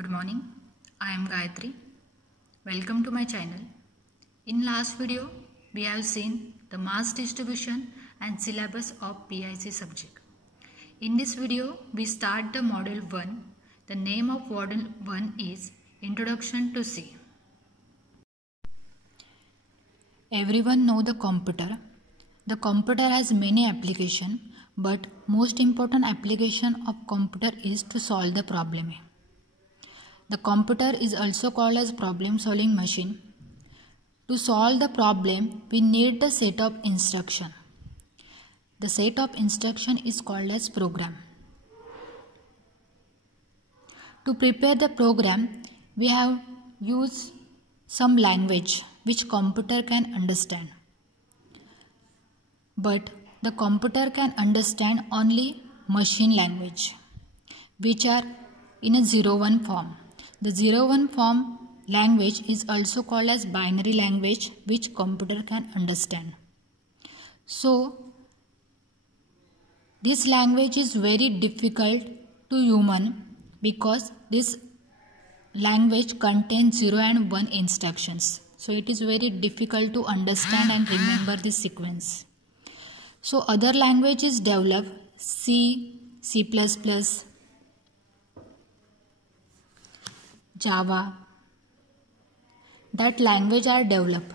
Good morning. I am Gayatri. Welcome to my channel. In last video, we have seen the mass distribution and syllabus of PIC subject. In this video, we start the module 1. The name of module 1 is Introduction to C. Everyone know the computer. The computer has many applications, but most important application of computer is to solve the problem. The computer is also called as problem solving machine. To solve the problem, we need the set of instruction. The set of instruction is called as program. To prepare the program, we have used some language which computer can understand. But the computer can understand only machine language, which are in a 0-1 form. The 0-1 form language is also called as binary language, which computer can understand. So, this language is very difficult to human because this language contains 0 and 1 instructions. So, it is very difficult to understand and remember this sequence. So, other languages develop C, C++, Java. That language are developed.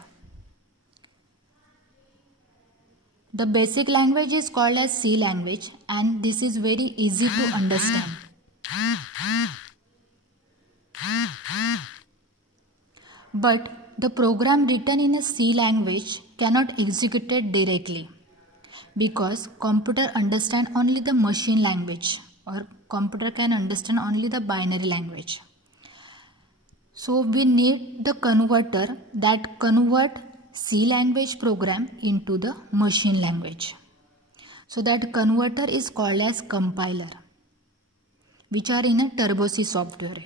The basic language is called as C language, and this is very easy to understand. But the program written in a C language cannot execute it directly because computer understand only the machine language, or computer can understand only the binary language. So we need the converter that convert C language program into the machine language. So that converter is called as compiler, which are in a Turbo C software.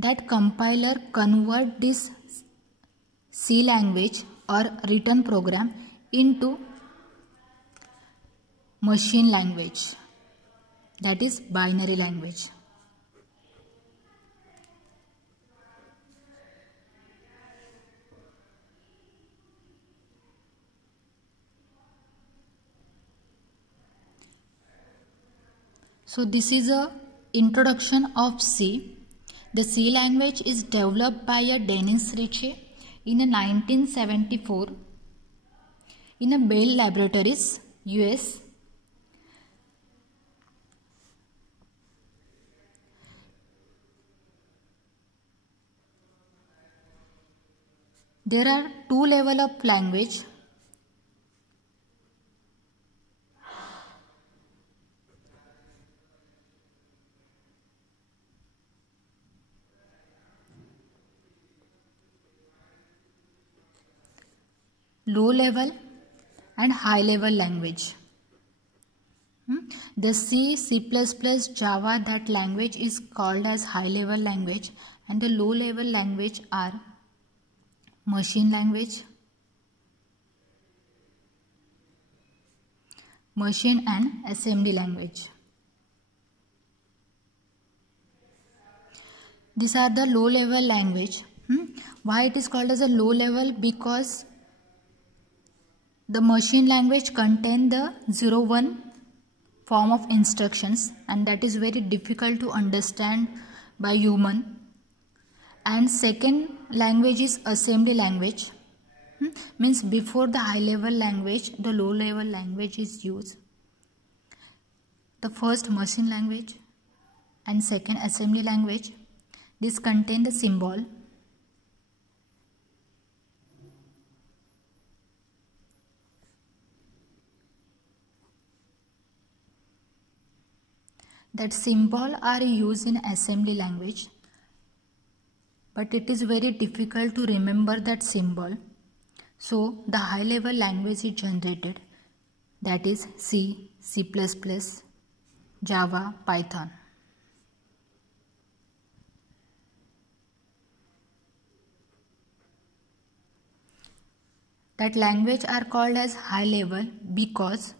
That compiler convert this C language or written program into machine language, that is binary language. So this is a introduction of C. The C language is developed by a Dennis Ritchie in 1974 in a Bell Laboratories, US. There are two levels of language. Low level and high level language. The C, C++, Java, that language is called as high level language, and the low level language are machine language, machine and assembly language. These are the low level language. Why it is called as a low level? Because the machine language contains the 0-1 form of instructions, and that is very difficult to understand by human. And second language is assembly language. Means before the high level language, the low level language is used. The first machine language and second assembly language. This contain the symbol. That symbol are used in assembly language, but it is very difficult to remember that symbol. So the high level language is generated, that is C, C++, Java, Python. That language are called as high level because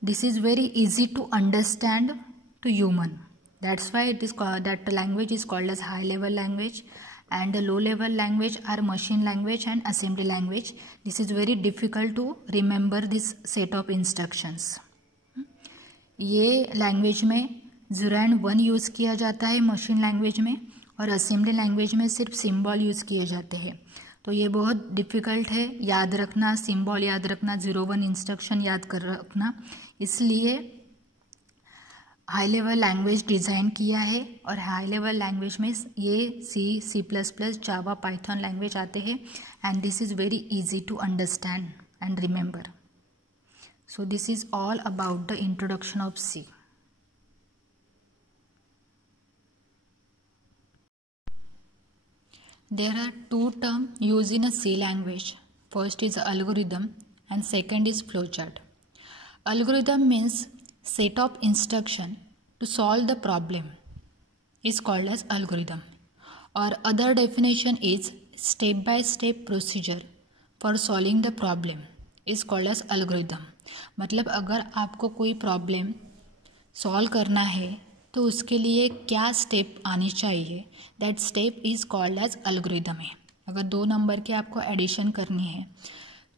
this is very easy to understand to human. That's why that language is called as high level language, and the low level language are machine language and assembly language. This is very difficult to remember this set of instructions. ये लैंग्वेज में 0 and 1 यूज़ किया जाता है machine language में, और assembly language में सिर्फ symbol use किए जाते हैं. तो ये बहुत डिफ़िकल्ट है याद रखना, सिंबल याद रखना, 0-1 इंस्ट्रक्शन याद कर रखना. इसलिए हाई लेवल लैंग्वेज डिज़ाइन किया है, और हाई लेवल लैंग्वेज में ये C++, जावा, पाइथन लैंग्वेज आते हैं, and this is very easy to understand and remember. So this is all about the introduction of C. There are two terms used in a C language. First is algorithm and second is flowchart. Algorithm means set of instruction to solve the problem is called as algorithm. Or other definition is step by step procedure for solving the problem is called as algorithm. मतलब अगर आपको कोई problem solve करना है तो उसके लिए क्या स्टेप आनी चाहिए, that step is called as algorithm है. अगर 2 नंबर के आपको एडिशन करनी है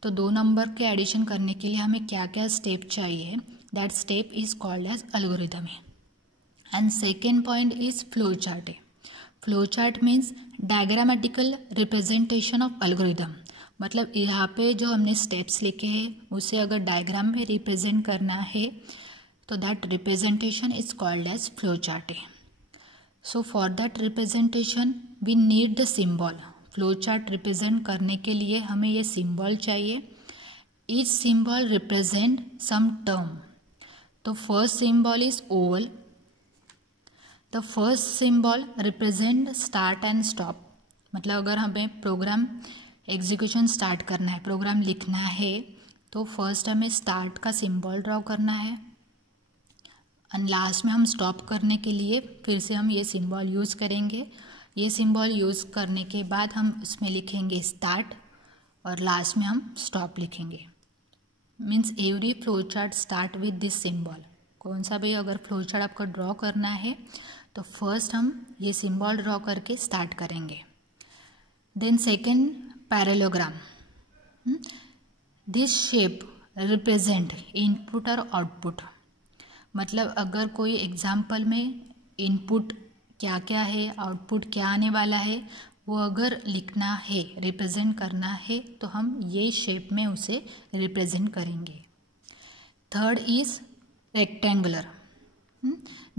तो 2 नंबर के एडिशन करने के लिए हमें क्या क्या स्टेप चाहिए, that step is called as algorithm है. And second point is flow chart है. Flow chart means diagrammatical representation of algorithm. मतलब यहाँ पे जो हमने स्टेप्स लिखे हैं उसे अगर डायग्राम में रिप्रेजेंट करना है तो that representation is called as flow chart है. So for that representation we need the symbol. Flow chart represent करने के लिए हमें ये सिंबल चाहिए. Each symbol represent some term. तो first symbol is oval. The first symbol represent start and stop. मतलब अगर हमें प्रोग्राम एग्जीक्यूशन स्टार्ट करना है, प्रोग्राम लिखना है, तो फर्स्ट हमें स्टार्ट का सिंबल ड्रॉ करना है, एंड लास्ट में हम स्टॉप करने के लिए फिर से हम ये सिंबल यूज़ करेंगे. ये सिंबल यूज़ करने के बाद हम उसमें लिखेंगे स्टार्ट, और लास्ट में हम स्टॉप लिखेंगे. Means every flow chart start with this symbol. कौन सा भी अगर फ्लो चार्ट आपको ड्रॉ करना है तो फर्स्ट हम ये सिंबल ड्रॉ करके स्टार्ट करेंगे. Then second parallelogram. This shape represent input और आउटपुट. मतलब अगर कोई एग्जाम्पल में इनपुट क्या क्या है, आउटपुट क्या आने वाला है, वो अगर लिखना है, रिप्रेजेंट करना है, तो हम ये शेप में उसे रिप्रेजेंट करेंगे. Third is rectangular.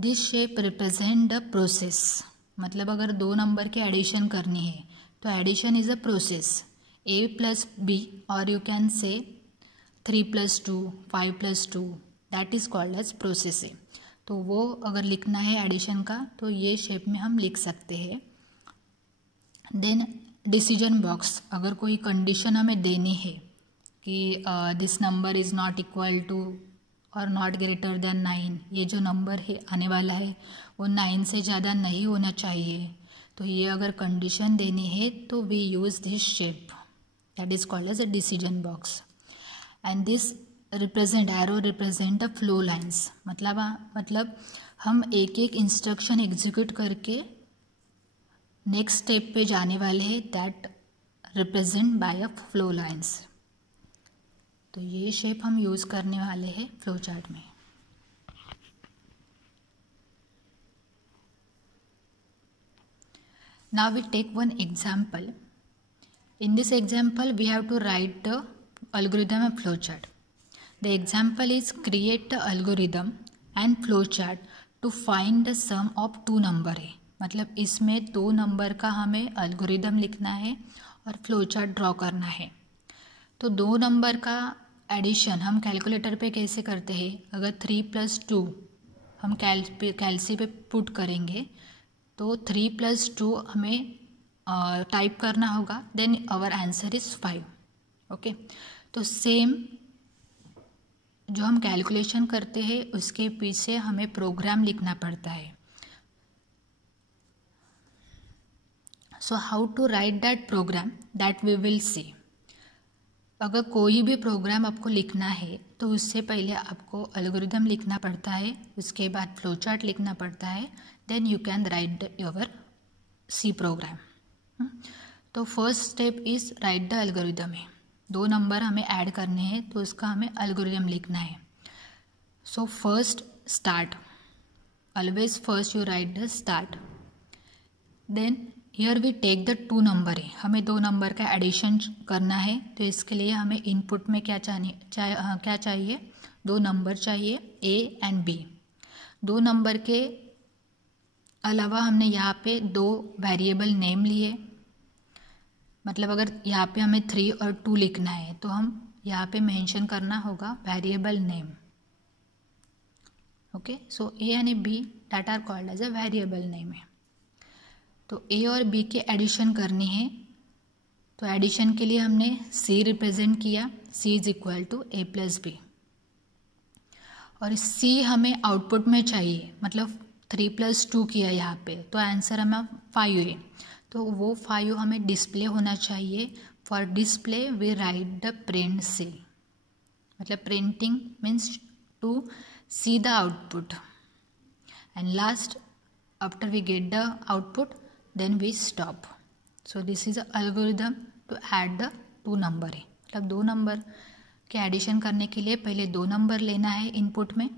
This shape represent the process. मतलब अगर 2 नंबर की एडिशन करनी है तो addition is a process. a plus b, और you can say 3 + 2, 5 + 2, that is called as process है. तो वो अगर लिखना है एडिशन का तो ये शेप में हम लिख सकते हैं. Then decision box. अगर कोई कंडीशन हमें देनी है कि this number is not equal to और नॉट ग्रेटर देन 9, ये जो नंबर है आने वाला है वो 9 से ज़्यादा नहीं होना चाहिए, तो ये अगर कंडीशन देनी है तो we use this shape, that is called as a decision box. And this represent, arrow represent the flow lines. मतलब हम एक एक इंस्ट्रक्शन एग्जीक्यूट करके नेक्स्ट स्टेप पे जाने वाले हैं, दैट रिप्रेजेंट बाय अ फ्लो लाइन्स. तो ये शेप हम यूज़ करने वाले हैं फ्लो चार्ट में. Now we take one example. In this example, we have to write the algorithm and flowchart. The example is create the algorithm and flowchart to find the sum of 2 number है. मतलब इसमें 2 नंबर का हमें algorithm लिखना है और flowchart draw करना है. तो 2 नंबर का एडिशन हम कैलकुलेटर पे कैसे करते हैं, अगर 3 + 2 हम कैलसी पे पुट करेंगे तो 3 + 2 हमें टाइप करना होगा, then our answer is 5. Okay, तो सेम जो हम कैलकुलेशन करते हैं उसके पीछे हमें प्रोग्राम लिखना पड़ता है. So how to write that program, that we will see. अगर कोई भी प्रोग्राम आपको लिखना है तो उससे पहले आपको एल्गोरिदम लिखना पड़ता है, उसके बाद फ्लो चार्ट लिखना पड़ता है, then you can write your C program. तो first step is write the algorithm है। 2 नंबर हमें ऐड करने हैं तो उसका हमें एल्गोरिदम लिखना है। So first start, always first you write the start. Then here we take the 2 number है, हमें 2 नंबर का एडिशन करना है, तो इसके लिए हमें इनपुट में क्या चाहिए 2 नंबर चाहिए, ए एंड बी। 2 नंबर के अलावा हमने यहाँ पे 2 वेरिएबल नेम लिए, मतलब अगर यहाँ पे हमें 3 और 2 लिखना है तो हम यहाँ पे मेंशन करना होगा variable name. Okay, so a and b that are called as a variable name है। तो ए और बी के एडिशन करनी है, तो एडिशन के लिए हमने सी रिप्रेजेंट किया, c is equal to a plus b, और सी हमें आउटपुट में चाहिए, मतलब 3 + 2 किया यहाँ पे, तो आंसर हमें 5 है, तो वो 5 हमें डिस्प्ले होना चाहिए। For display we write the print c, मतलब printing means to see the output, and last after we get the output then we stop. So this is a algorithm to add the 2 number है, मतलब 2 नंबर के एडिशन करने के लिए पहले 2 नंबर लेना है इनपुट में,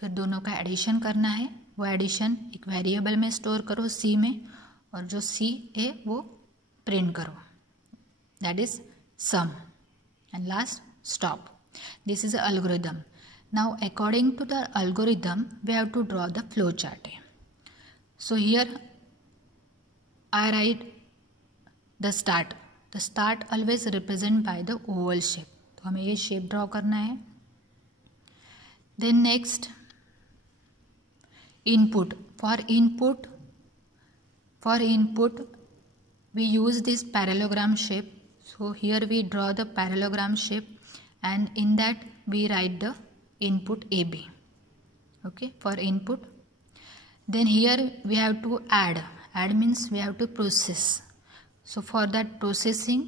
फिर दोनों का एडिशन करना है। वो एडिशन एक वेरिएबल में स्टोर करो सी में, और जो सी है वो प्रिंट करो, that is sum, and last stop. This is a algorithm. Now according to the algorithm we have to draw the flow chart. So here I write the start. The start always represent by the oval shape. तो हमें ये shape draw करना है। Then next input. For input we use this parallelogram shape. So here we draw the parallelogram shape, and in that we write the input AB. Okay, for input. Then here we have to add means we have to process. So for that processing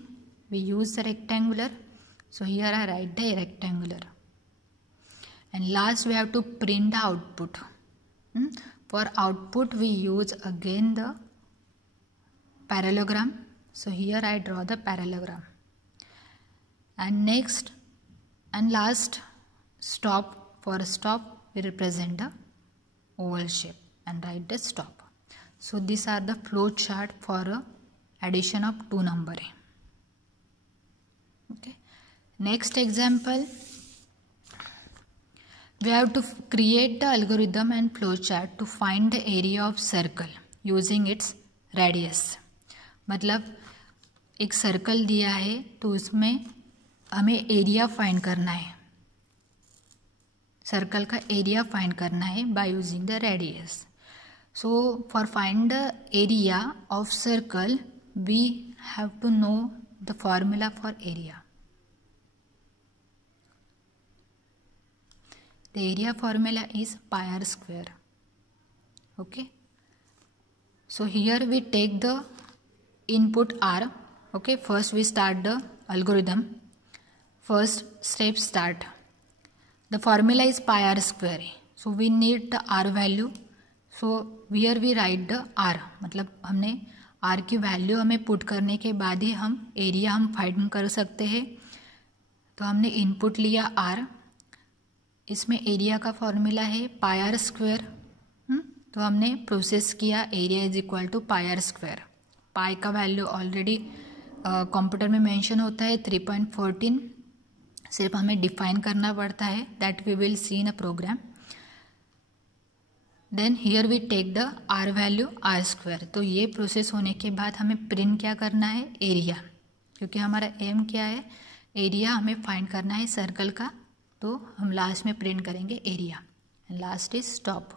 we use the rectangular, so here I write the rectangular, and last we have to print the output. For output we use again the parallelogram, so here I draw the parallelogram, and next and last stop. For stop we represent the oval shape and write the stop. So these are the flow chart for addition of 2 number. Okay. Next example, we have to create the algorithm and flow chart to find the area of circle using its radius. मतलब एक सर्कल दिया है तो उसमें हमें area find करना है, सर्कल का एरिया फाइंड करना है by using the radius. So for find the area of circle we have to know the formula for area. The area formula is pi r square. Okay, so here we take the input r. Okay, first we start the algorithm. First step start. The formula is pi r square, so we need the r value. So where we write the r, मतलब हमने आर की value हमें पुट करने के बाद ही हम एरिया हम फाइंड कर सकते हैं। तो हमने इनपुट लिया आर, इसमें एरिया का फॉर्मूला है पाई आर स्क्वायर। तो हमने प्रोसेस किया, area is equal to pi r square. Pi का वैल्यू ऑलरेडी कंप्यूटर में मेंशन होता है 3.14, सिर्फ हमें डिफाइन करना पड़ता है, that we will see in a program. Then here we take the r value r square. तो ये प्रोसेस होने के बाद हमें प्रिंट क्या करना है, एरिया, क्योंकि हमारा एम क्या है, एरिया हमें फाइंड करना है सर्कल का, तो हम लास्ट में प्रिंट करेंगे एरिया, लास्ट इज स्टॉप।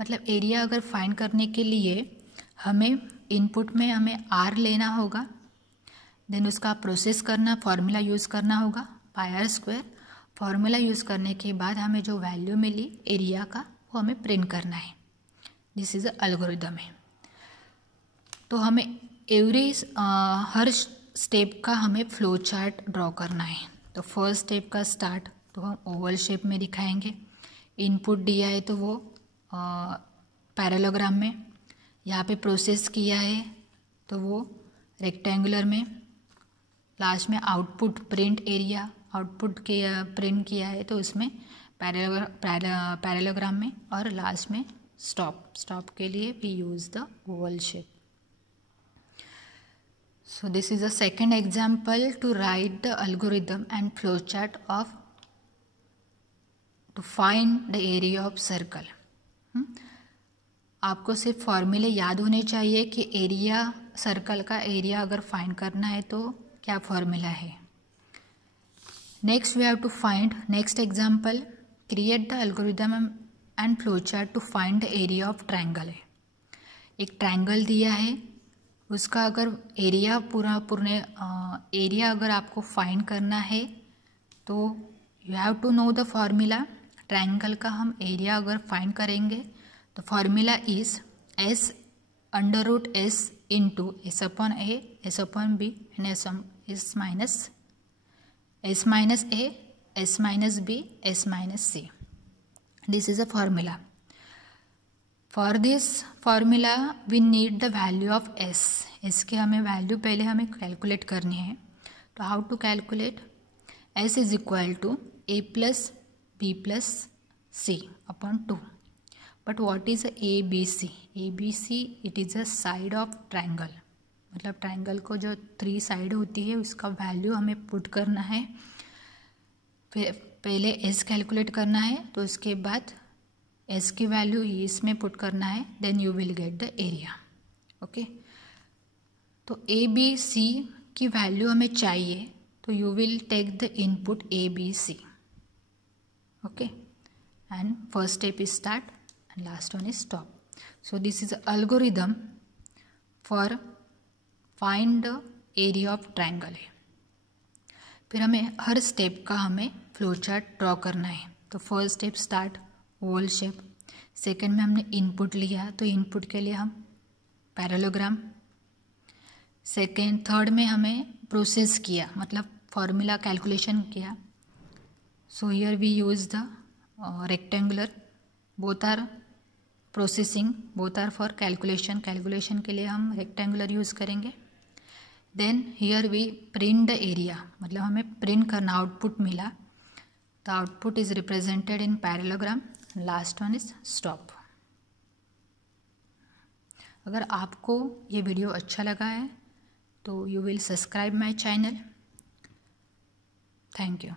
मतलब एरिया अगर फाइंड करने के लिए हमें इनपुट में हमें आर लेना होगा, देन उसका प्रोसेस करना, फार्मूला यूज़ करना होगा पाई आर स्क्वायर। फार्मूला यूज़ करने के बाद हमें जो वैल्यू मिली एरिया का वो हमें प्रिंट करना है। दिस इज़ अ एल्गोरिदम है। तो हमें हर स्टेप का हमें फ्लो चार्ट ड्रॉ करना है। तो फर्स्ट स्टेप का स्टार्ट तो हम ओवल शेप में दिखाएंगे। इनपुट दिया है तो वो पैरेललोग्राम में, यहाँ पे प्रोसेस किया है तो वो रेक्टेंगुलर में, लास्ट में आउटपुट प्रिंट एरिया आउटपुट के प्रिंट किया है तो उसमें पैरेललोग्राम में, और लास्ट में स्टॉप के लिए we use the oval shape. So this is a second example to write the algorithm and flowchart of to find the area of circle। आपको सिर्फ फॉर्मूले याद होने चाहिए कि एरिया सर्कल का एरिया अगर फाइंड करना है तो क्या फॉर्मूला है। Next we have to find next example, create the algorithm and flowchart to find the area of triangle है। एक ट्रायंगल दिया है, उसका अगर एरिया एरिया अगर आपको फाइंड करना है तो you have to know the formula. Triangle का हम एरिया अगर फाइंड करेंगे तो formula is s under root s into s upon a s upon b and s minus a s minus b s minus c. This is a formula. For this formula we need the value of s. S के हमें value पहले हमें calculate करनी है। तो how to calculate? S is equal to a plus b plus c upon 2। But what is a b c? A b c it is a side of triangle, मतलब triangle को जो 3 साइड होती है उसका वैल्यू हमें पुट करना है। फिर पहले एस कैलकुलेट करना है तो उसके बाद एस की वैल्यू इसमें पुट करना है, then you will get the area. Okay, तो ए बी सी की वैल्यू हमें चाहिए तो you will take the input a b c. Okay, and first step is start and last one is stop. So this is algorithm for find the area of triangle है। फिर हमें हर स्टेप का हमें flow chart draw करना है। तो first step start Oval shape, second में हमने इनपुट लिया तो इनपुट के लिए हम पैरेललोग्राम, थर्ड में हमें प्रोसेस किया मतलब फॉर्मूला कैलकुलेशन किया। So here we use the rectangular, both are processing, both are for calculation के लिए हम रेक्टेंगुलर यूज़ करेंगे। Then here we print the area, मतलब हमें प्रिंट करना, आउटपुट मिला तो output is represented in parallelogram. Last one is stop. अगर आपको ये वीडियो अच्छा लगा है तो you will subscribe my channel. Thank you.